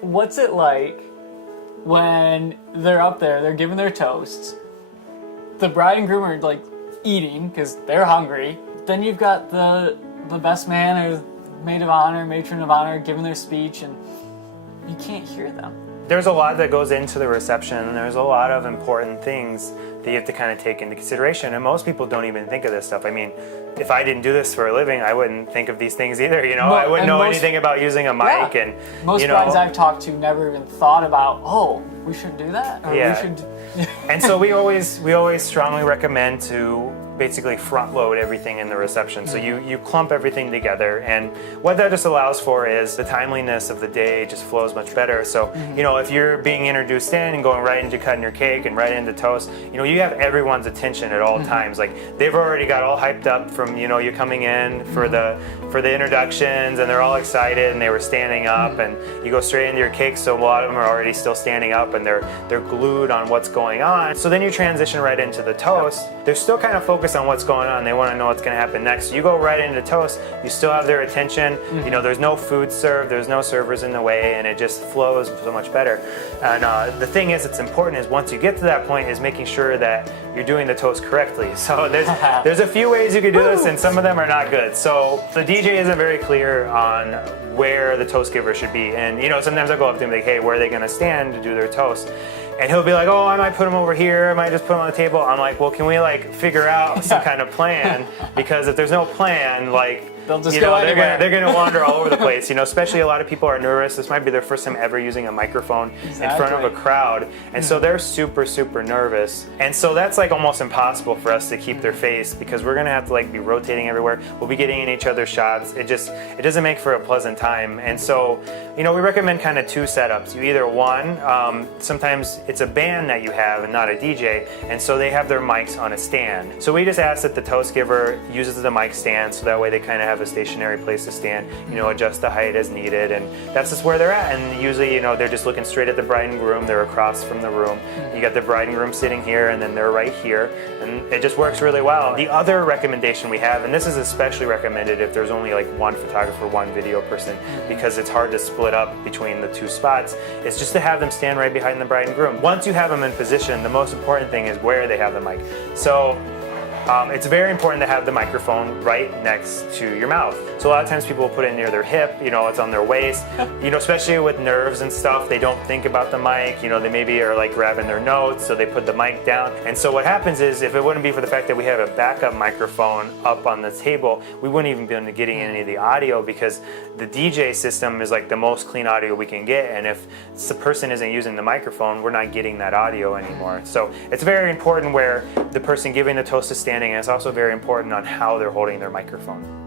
What's it like when they're up there, they're giving their toasts, the bride and groom are like eating because they're hungry, then you've got the best man or maid of honor, matron of honor giving their speech, and you can't hear them. There's a lot that goes into the reception, and there's a lot of important things that you have to kind of take into consideration, and most people don't even think of this stuff. I mean, if I didn't do this for a living, I wouldn't think of these things either, you know? I wouldn't know anything about using a mic, and most brides I've talked to never even thought about, oh, we should do that, or we should. And so we always strongly recommend to basically front load everything in the reception. So you clump everything together, and what that just allows for is the timeliness of the day just flows much better. So, you know, if you're being introduced in and going right into cutting your cake and right into toast, you know, you have everyone's attention at all times. Like, they've already got all hyped up from, you know, you coming in for the introductions, and they're all excited and they were standing up, and you go straight into your cake, so a lot of them are already still standing up and they're glued on what's going on. So then you transition right into the toast. They're still kind of focused on what's going on. They want to know what's going to happen next. So you go right into toast. You still have their attention. You know, there's no food served. There's no servers in the way, and it just flows so much better. And the thing is, it's important is once you get to that point is making sure that you're doing the toast correctly. So there's a few ways you could do this, and some of them are not good. So the DJ isn't very clear on where the toast giver should be. And, you know, sometimes I'll go up to him and be like, hey, where are they going to stand to do their toast? And he'll be like, oh, I might put them over here, I might just put them on the table. I'm like, well, can we like figure out some kind of plan? Because if there's no plan, like, they'll just go anywhere. They're going to wander all over the place. You know, especially a lot of people are nervous. This might be their first time ever using a microphone in front of a crowd. And so they're super, super nervous. And so that's like almost impossible for us to keep their face, because we're going to have to like be rotating everywhere. We'll be getting in each other's shots. It doesn't make for a pleasant time. And so, you know, we recommend kind of two setups. You either sometimes it's a band that you have and not a DJ, and so they have their mics on a stand. So we just ask that the toast giver uses the mic stand, so that way they kind of have a stationary place to stand, you know, adjust the height as needed, and that's just where they're at. And usually, you know, they're just looking straight at the bride and groom. They're across from the room. You got the bride and groom sitting here, and then they're right here, and it just works really well. The other recommendation we have, and this is especially recommended if there's only like one photographer, one video person, because it's hard to split up between the two spots, is just to have them stand right behind the bride and groom. Once you have them in position, the most important thing is where they have the mic. So it's very important to have the microphone right next to your mouth. So a lot of times people will put it near their hip, you know, it's on their waist, you know, especially with nerves and stuff, they don't think about the mic, you know, they maybe are like grabbing their notes, so they put the mic down. And so what happens is, if it wouldn't be for the fact that we have a backup microphone up on the table, we wouldn't even be getting any of the audio, because the DJ system is like the most clean audio we can get, and if the person isn't using the microphone, we're not getting that audio anymore. So it's very important where the person giving the toast is standing, and it's also very important on how they're holding their microphone.